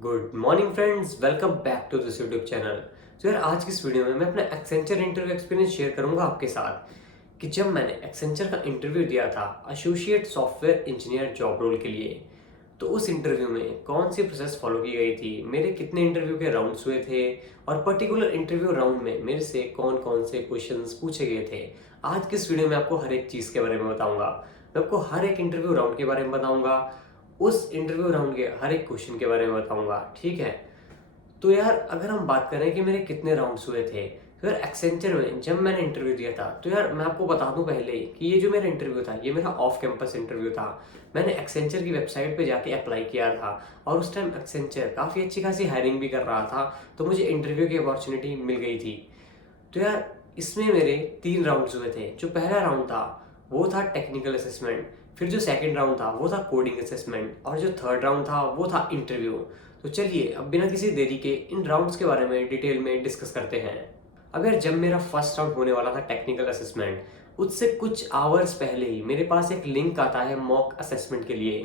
Good morning friends, welcome back to this YouTube channel. तो यार आज की इस वीडियो में मैं अपना एक्सेंचर इंटरव्यू एक्सपीरियंस शेयर करूंगा आपके साथ कि जब मैंने एक्सेंचर का इंटरव्यू दिया था associate software engineer job role के लिए, तो उस इंटरव्यू में कौन सी प्रोसेस फॉलो की गई थी, मेरे कितने इंटरव्यू के राउंड्स हुए थे और पर्टिकुलर इंटरव्यू राउंड में मेरे से कौन कौन से क्वेश्चंस पूछे गए थे। आज की इस वीडियो में आपको हर एक चीज़ के बारे में बताऊंगा। मैं आपको हर एक इंटरव्यू राउंड के बारे में बताऊंगा, उस इंटरव्यू राउंड के हर एक क्वेश्चन के बारे में बताऊंगा। ठीक है, तो यार अगर हम बात करें कि मेरे कितने राउंड्स हुए थे, तो यार एक्सेंचर में जब मैंने इंटरव्यू दिया था, तो यार मैं आपको बता दूं पहले ही कि ये जो मेरा इंटरव्यू था ये मेरा ऑफ कैंपस इंटरव्यू था। मैंने एक्सेंचर की वेबसाइट पे जाके अप्लाई किया था और उस टाइम एक्सेंचर काफ़ी अच्छी खासी हायरिंग भी कर रहा था, तो मुझे इंटरव्यू की अपॉर्चुनिटी मिल गई थी। तो यार इसमें मेरे 3 राउंड्स हुए थे। जो पहला राउंड था वो था टेक्निकल असेसमेंट, फिर जो सेकंड राउंड था वो था कोडिंग असेसमेंट और जो थर्ड राउंड था वो था इंटरव्यू। तो चलिए अब बिना किसी देरी के इन राउंड्स के बारे में डिटेल में डिस्कस करते हैं। अब यार जब मेरा फर्स्ट राउंड होने वाला था टेक्निकल असेसमेंट, उससे कुछ आवर्स पहले ही मेरे पास एक लिंक आता है मॉक असेसमेंट के लिए।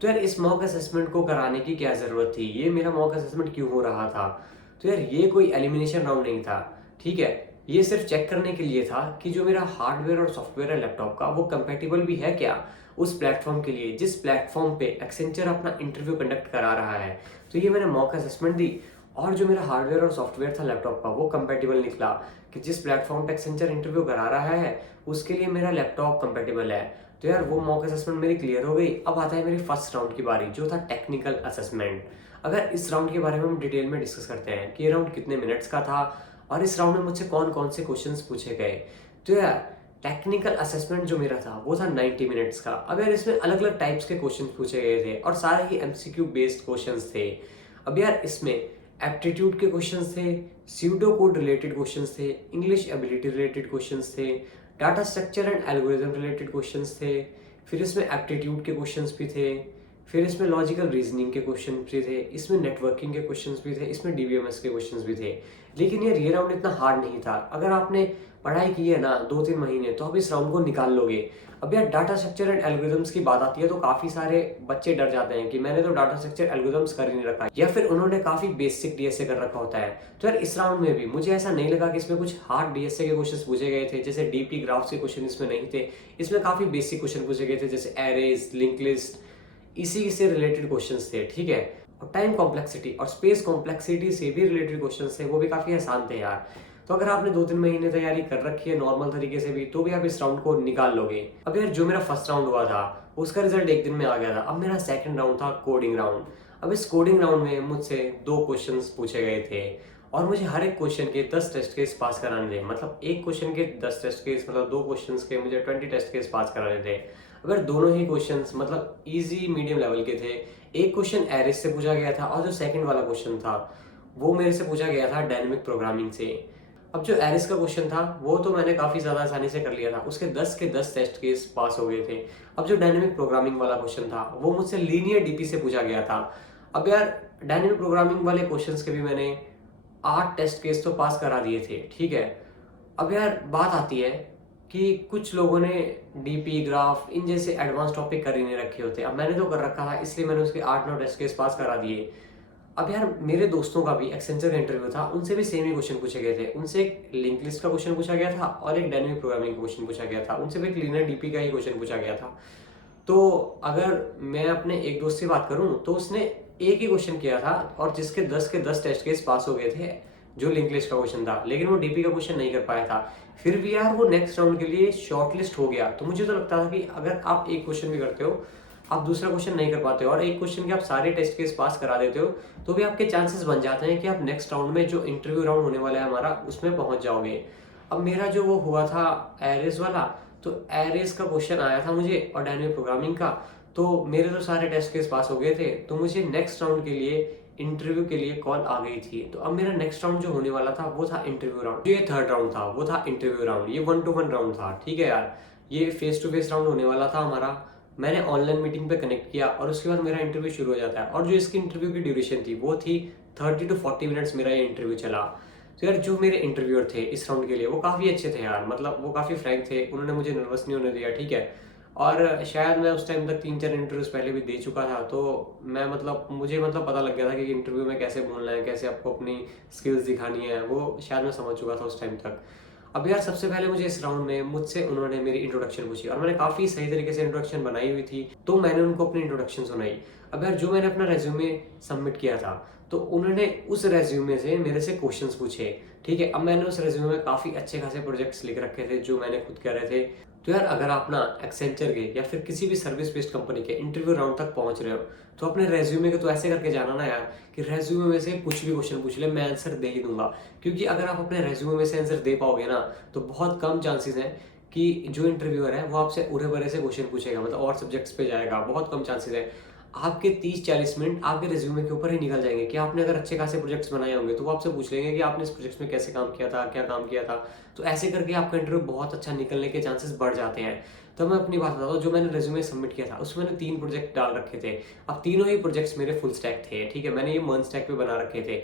तो यार इस मॉक असेसमेंट को कराने की क्या ज़रूरत थी, ये मेरा मॉक असेसमेंट क्यों हो रहा था? तो यार ये कोई एलिमिनेशन राउंड नहीं था। ठीक है, ये सिर्फ चेक करने के लिए था कि जो मेरा हार्डवेयर और सॉफ्टवेयर है लैपटॉप का वो कंपेटिबल भी है क्या उस प्लेटफॉर्म के लिए जिस प्लेटफॉर्म पे एक्सेंचर अपना इंटरव्यू कंडक्ट करा रहा है। तो ये मैंने मॉक असेसमेंट दी और जो मेरा हार्डवेयर और सॉफ्टवेयर था लैपटॉप का वो कंपेटिबल निकला कि जिस प्लेटफॉर्म पे एक्सेंचर इंटरव्यू करा रहा है उसके लिए मेरा लैपटॉप कंपेटिबल है। तो यार वो मॉक असेसमेंट मेरी क्लियर हो गई। अब आता है मेरी फर्स्ट राउंड की बारी जो था टेक्निकल असेसमेंट। अगर इस राउंड के बारे में हम डिटेल में डिस्कस करते हैं कि ये राउंड कितने मिनट्स का था और इस राउंड में मुझसे कौन कौन से क्वेश्चंस पूछे गए। तो यार टेक्निकल असेसमेंट जो मेरा था वो था 90 मिनट्स का। अब यार इसमें अलग अलग टाइप्स के क्वेश्चन पूछे गए थे और सारे ही एमसीक्यू बेस्ड क्वेश्चंस थे। अब यार इसमें एप्टीट्यूड के क्वेश्चंस थे, स्यूडो कोड रिलेटेड क्वेश्चंस थे, इंग्लिश एबिलिटी रिलेटेड क्वेश्चंस थे, data structure and algorithm related questions थे, फिर इसमें एप्टीट्यूड के क्वेश्चंस भी थे, फिर इसमें लॉजिकल रीजनिंग के क्वेश्चन भी थे, इसमें नेटवर्किंग के क्वेश्चंस भी थे, इसमें डीबीएमएस के क्वेश्चंस भी थे। लेकिन यार ये राउंड इतना हार्ड नहीं था। अगर आपने पढ़ाई की है ना 2-3 महीने तो आप इस राउंड को निकाल लोगे। अब यार डाटा स्ट्रक्चर एंड एल्गोरिथम्स की बात आती है तो काफ़ी सारे बच्चे डर जाते हैं कि मैंने तो डाटा स्ट्रक्चर एल्गोरिथम्स कर ही नहीं रखा या फिर उन्होंने काफ़ी बेसिक डीएसए कर रखा होता है। तो यार इस राउंड में भी मुझे ऐसा नहीं लगा कि इसमें कुछ हार्ड डीएसए के क्वेश्चन पूछे गए थे, जैसे डीपी ग्राफ्स के क्वेश्चन इसमें नहीं थे। इसमें काफ़ी बेसिक क्वेश्चन पूछे गए थे जैसे एरेज, लिंक लिस्ट, इसी से रिलेटेड क्वेश्चंस थे। ठीक है, और टाइम कॉम्प्लेक्सिटी और स्पेस कॉम्प्लेक्सिटी से भी रिलेटेड क्वेश्चंस थे, वो भी काफ़ी आसान थे यार। तो अगर आपने 2-3 महीने तैयारी कर रखी है नॉर्मल तरीके से भी तो भी आप इस राउंड को निकाल लोगे। अब यार जो मेरा फर्स्ट राउंड हुआ था उसका रिजल्ट एक दिन में आ गया था। अब मेरा सेकंड राउंड था कोडिंग राउंड। अब इस कोडिंग राउंड में मुझसे 2 क्वेश्चंस पूछे गए थे और मुझे हर एक क्वेश्चन के 10 टेस्ट केस पास कराने थे। मतलब एक क्वेश्चन के 10 टेस्ट केस, मतलब 2 क्वेश्चंस के मुझे 20 टेस्ट केस पास कराने थे। अगर दोनों ही क्वेश्चंस मतलब इजी मीडियम लेवल के थे। एक क्वेश्चन एरिस से पूछा गया था और जो सेकंड वाला क्वेश्चन था वो मेरे से पूछा गया था डायनेमिक प्रोग्रामिंग से। अब जो एरिस का क्वेश्चन था वो तो मैंने काफ़ी ज़्यादा आसानी से कर लिया था, उसके 10 के 10 टेस्ट केस पास हो गए थे। अब जो डायनेमिक प्रोग्रामिंग वाला क्वेश्चन था वो मुझसे लीनियर डीपी से पूछा गया था। अब यार डायनेमिक प्रोग्रामिंग वाले क्वेश्चंस के भी मैंने 8 टेस्ट केस तो पास करा दिए थे। ठीक है, अब यार बात आती है कि कुछ लोगों ने डीपी ग्राफ इन जैसे एडवांस टॉपिक कर ही नहीं रखे होते। अब मैंने तो कर रखा था इसलिए मैंने उसके 8-9 टेस्ट केस पास करा दिए। अब यार मेरे दोस्तों का भी एक्सेंचर का इंटरव्यू था, उनसे भी सेम ही क्वेश्चन पूछे गए थे। उनसे एक लिंक लिस्ट का क्वेश्चन पूछा गया था और एक डायनेमिक प्रोग्रामिंग का क्वेश्चन पूछा गया था। उनसे भी एक लीनियर डीपी का ही क्वेश्चन पूछा गया था। तो अगर मैं अपने एक दोस्त से बात करूं तो उसने एक ही क्वेश्चन किया था और जिसके 10 के 10 टेस्ट केस पास हो गए थे, जो लिंक लिस्ट का क्वेश्चन था, लेकिन वो डीपी का क्वेश्चन नहीं कर पाया था। फिर भी यार वो नेक्स्ट राउंड के लिए शॉर्ट लिस्ट हो गया। तो मुझे तो लगता था कि अगर आप एक क्वेश्चन भी करते हो, आप दूसरा क्वेश्चन नहीं कर पाते हो और एक क्वेश्चन के आप सारे टेस्ट केस पास करा देते हो, तो भी आपके चांसेस बन जाते हैं कि आप नेक्स्ट राउंड में जो इंटरव्यू राउंड होने वाला है हमारा उसमें पहुंच जाओगे। अब मेरा जो वो हुआ था एरेज वाला, तो एरेज का क्वेश्चन आया था मुझे और डायनेमिक प्रोग्रामिंग का, तो मेरे तो सारे टेस्ट केस पास हो गए थे। तो मुझे नेक्स्ट राउंड के लिए इंटरव्यू के लिए कॉल आ गई थी। तो अब मेरा नेक्स्ट राउंड जो होने वाला था वो था इंटरव्यू राउंड। ये थर्ड राउंड था वो था इंटरव्यू राउंड। ये 1-to-1 राउंड था। ठीक है यार, ये फेस टू फेस राउंड होने वाला था हमारा। मैंने ऑनलाइन मीटिंग पे कनेक्ट किया और उसके बाद मेरा इंटरव्यू शुरू हो जाता है। और जो इसकी इंटरव्यू की ड्यूरेशन थी वो थी 30 to 40 मिनट्स मेरा ये इंटरव्यू चला। तो यार जो मेरे इंटरव्यूअर थे इस राउंड के लिए वो काफ़ी अच्छे थे यार, मतलब वो काफ़ी फ्रैंक थे, उन्होंने मुझे नर्वस नहीं होने दिया। ठीक है, और शायद मैं उस टाइम तक 3-4 इंटरव्यूज़ पहले भी दे चुका था, तो मैं मतलब मुझे मतलब पता लग गया था कि इंटरव्यू में कैसे बोलना है, कैसे आपको अपनी स्किल्स दिखानी है, वो शायद मैं समझ चुका था उस टाइम तक। अब यार सबसे पहले मुझे इस राउंड में मुझसे उन्होंने मेरी इंट्रोडक्शन पूछी और मैंने काफ़ी सही तरीके से इंट्रोडक्शन बनाई हुई थी, तो मैंने उनको अपनी इंट्रोडक्शन सुनाई। अब यार जो मैंने अपना रेज्यूमे सबमिट किया था, तो उन्होंने उस रेज्यूमे से मेरे से क्वेश्चंस पूछे, ठीक है। अब मैंने उस रेज्यूमे में काफ़ी अच्छे खासे प्रोजेक्ट्स लिख रखे थे जो मैंने खुद करे थे। तो यार अगर आप ना एक्सेंचर के या फिर किसी भी सर्विस बेस्ड कंपनी के इंटरव्यू राउंड तक पहुंच रहे हो, तो अपने रेज्यूमे को तो ऐसे करके जाना ना यार कि रेज्यूमे में से कुछ भी क्वेश्चन पूछ ले, मैं आंसर दे ही दूंगा। क्योंकि अगर आप अपने रेज्यूमे में से आंसर दे पाओगे ना, तो बहुत कम चांसेस हैं कि जो इंटरव्यूअर है वो आपसे उरे भरे से क्वेश्चन पूछेगा, मतलब और सब्जेक्ट्स पे जाएगा। बहुत कम चांसेस है। आपके 30-40 मिनट आपके रिज्यूमे के ऊपर ही निकल जाएंगे कि आपने अगर अच्छे खासे प्रोजेक्ट्स बनाए होंगे, तो वो आपसे पूछ लेंगे कि आपने इस प्रोजेक्ट में कैसे काम किया था, क्या काम किया था। तो ऐसे करके आपका इंटरव्यू बहुत अच्छा निकलने के चांसेस बढ़ जाते हैं। तो मैं अपनी बात बताता हूँ, जो मैंने रेज्यूमे सबमिट किया था उसमें मैंने 3 प्रोजेक्ट डाल रखे थे। अब तीनों ही प्रोजेक्ट्स मेरे फुल स्टैक थे, ठीक है। मैंने ये मर्न स्टैक पे बना रखे थे।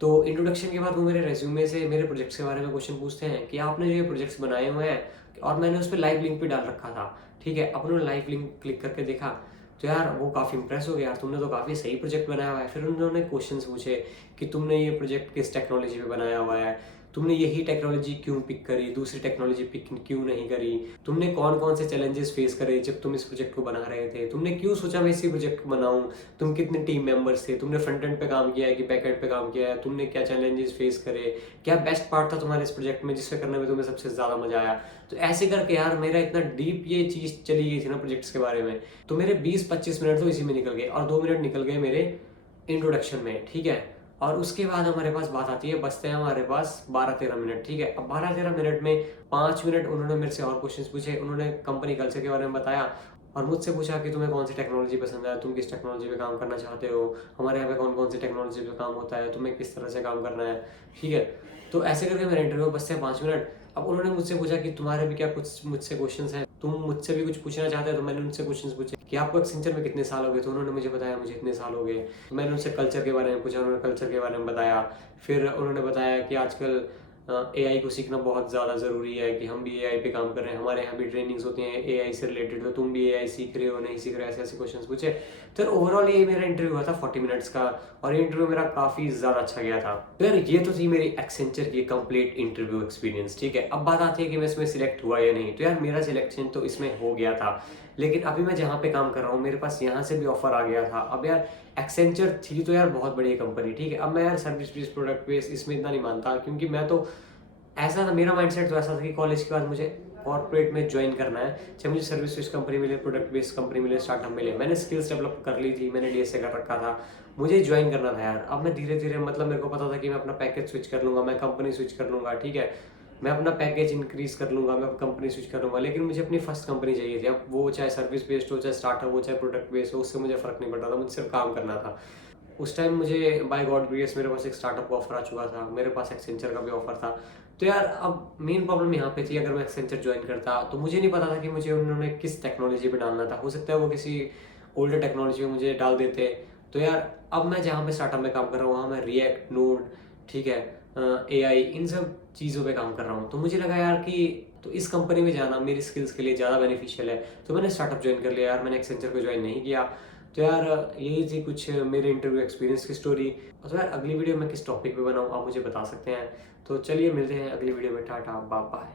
तो इंट्रोडक्शन के बाद वो मेरे रेज्यूमे से मेरे प्रोजेक्ट्स के बारे में क्वेश्चन पूछते हैं कि आपने जो ये प्रोजेक्ट्स बनाए हुए हैं, और मैंने उस पर लाइव लिंक भी डाल रखा था, ठीक है। अब उन्होंने लाइव लिंक क्लिक करके देखा, तो यार वो काफ़ी इंप्रेस हो गया, यार तुमने तो काफ़ी सही प्रोजेक्ट बनाया हुआ है। फिर उन्होंने क्वेश्चंस पूछे कि तुमने ये प्रोजेक्ट किस टेक्नोलॉजी पे बनाया हुआ है, तुमने यही टेक्नोलॉजी क्यों पिक करी, दूसरी टेक्नोलॉजी पिक क्यों नहीं करी, तुमने कौन कौन से चैलेंजेस फेस करे जब तुम इस प्रोजेक्ट को बना रहे थे, तुमने क्यों सोचा मैं इसी प्रोजेक्ट को बनाऊं, तुम कितने टीम मेंबर्स थे, तुमने फ्रंट एंड पे काम किया है कि बैक एंड पे काम किया है, तुमने क्या चैलेंजेस फेस करे, क्या बेस्ट पार्ट था तुम्हारे इस प्रोजेक्ट में जिससे करने में तुम्हें सबसे ज़्यादा मजा आया। तो ऐसे करके यार मेरा इतना डीप ये चीज़ चली गई थी ना प्रोजेक्ट्स के बारे में, तो मेरे 20-25 मिनट तो इसी में निकल गए और 2 मिनट निकल गए मेरे इंट्रोडक्शन में, ठीक है। और उसके बाद हमारे पास बात आती है, बचते हैं हमारे पास 12-13 मिनट, ठीक है। अब 12-13 मिनट में 5 मिनट उन्होंने मेरे से और क्वेश्चंस पूछे, उन्होंने कंपनी कल्चर के बारे में बताया और मुझसे पूछा कि तुम्हें कौन सी टेक्नोलॉजी पसंद है, तुम किस टेक्नोलॉजी पे काम करना चाहते हो, हमारे यहाँ पे कौन कौन सी टेक्नोलॉजी पे काम होता है, तुम्हें किस तरह से काम करना है, ठीक है। तो ऐसे करके मेरा इंटरव्यू बचते हैं 5 मिनट। अब उन्होंने मुझसे पूछा कि तुम्हारे भी क्या कुछ मुझसे क्वेश्चंस हैं, तुम मुझसे भी कुछ पूछना चाहते हो। तो मैंने उनसे क्वेश्चंस पूछे कि आपको एक्सेंचर में कितने साल हो गए, तो उन्होंने मुझे बताया मुझे इतने साल हो गए। तो मैंने उनसे कल्चर के बारे में पूछा, उन्होंने कल्चर के बारे में बताया। फिर उन्होंने बताया कि आजकल एआई को सीखना बहुत ज़्यादा ज़रूरी है, कि हम भी एआई पे काम कर रहे हैं, हमारे यहाँ भी ट्रेनिंग्स होती हैं एआई से रिलेटेड, तो तुम भी एआई सीख रहे हो नहीं सीख रहे हो, ऐसे ऐसे क्वेश्चंस पूछे। तो ओवरऑल ये मेरा इंटरव्यू हुआ था 40 मिनट्स का, और ये इंटरव्यू मेरा काफ़ी ज़्यादा अच्छा गया था। तो यार ये तो थी मेरी एक्सेंचर की कंप्लीट इंटरव्यू एक्सपीरियंस, ठीक है। अब बात आती है कि मैं इसमें सिलेक्ट हुआ या नहीं। तो यार मेरा सिलेक्शन तो इसमें हो गया था, लेकिन अभी मैं जहाँ पे काम कर रहा हूँ मेरे पास यहाँ से भी ऑफर आ गया था। अब यार एक्सेंचर थी तो यार बहुत बढ़िया कंपनी, ठीक है। अब मैं यार सर्विस बेस्ड प्रोडक्ट बेस्ड इसमें इतना नहीं मानता, क्योंकि मैं तो ऐसा था, मेरा माइंडसेट तो ऐसा था कि कॉलेज के बाद मुझे कॉर्पोरेट में ज्वाइन करना है, चाहे मुझे सर्विस बेस्ड कंपनी मिले, प्रोडक्ट बेस्ड कंपनी मिले, स्टार्टअप मिले। मैंने स्किल्स डेवलप कर ली थी, मैंने डीएसए कर रखा था, मुझे ज्वाइन करना था यार। अब मैं धीरे धीरे मतलब मेरे को पता था कि मैं अपना पैकेज स्विच कर लूंगा, मैं कंपनी स्विच कर लूंगा, ठीक है। मैं अपना पैकेज इंक्रीज कर लूंगा, मैं कंपनी स्विच कर लूंगा, लेकिन मुझे अपनी फर्स्ट कंपनी चाहिए थी। अब वो चाहे सर्विस बेस्ड हो, चाहे स्टार्टअप हो, चाहे प्रोडक्ट बेस्ड हो, उससे मुझे फर्क नहीं पड़ रहा था, मुझे सिर्फ काम करना था। उस टाइम मुझे बाय गॉड ग्रेस मेरे पास एक स्टार्टअप का ऑफर आ चुका था, मेरे पास एक्सेंचर का भी ऑफर था। तो यार अब मेन प्रॉब्लम यहाँ पे थी, अगर मैं एक्सेंचर ज्वाइन करता तो मुझे नहीं पता था कि मुझे उन्होंने किस टेक्नोलॉजी पे डालना था। हो सकता है वो किसी ओल्डर टेक्नोलॉजी में मुझे डाल देते। तो यार अब मैं जहाँ पे स्टार्टअप में काम कर रहा हूँ, वहाँ मैं रिएक्ट, नोड, ठीक है, एआई, इन सब चीज़ों पे काम कर रहा हूँ। तो मुझे लगा यार कि तो इस कंपनी में जाना मेरी स्किल्स के लिए ज़्यादा बेनिफिशियल है, तो मैंने स्टार्टअप ज्वाइन कर लिया यार, मैंने एक्सेंचर को ज्वाइन नहीं किया। तो यार यही थी कुछ मेरे इंटरव्यू एक्सपीरियंस की स्टोरी। तो यार अगली वीडियो में किस टॉपिक पे बनाऊँ आप मुझे बता सकते हैं। तो चलिए मिलते हैं अगली वीडियो में, टाटा बाय बाय।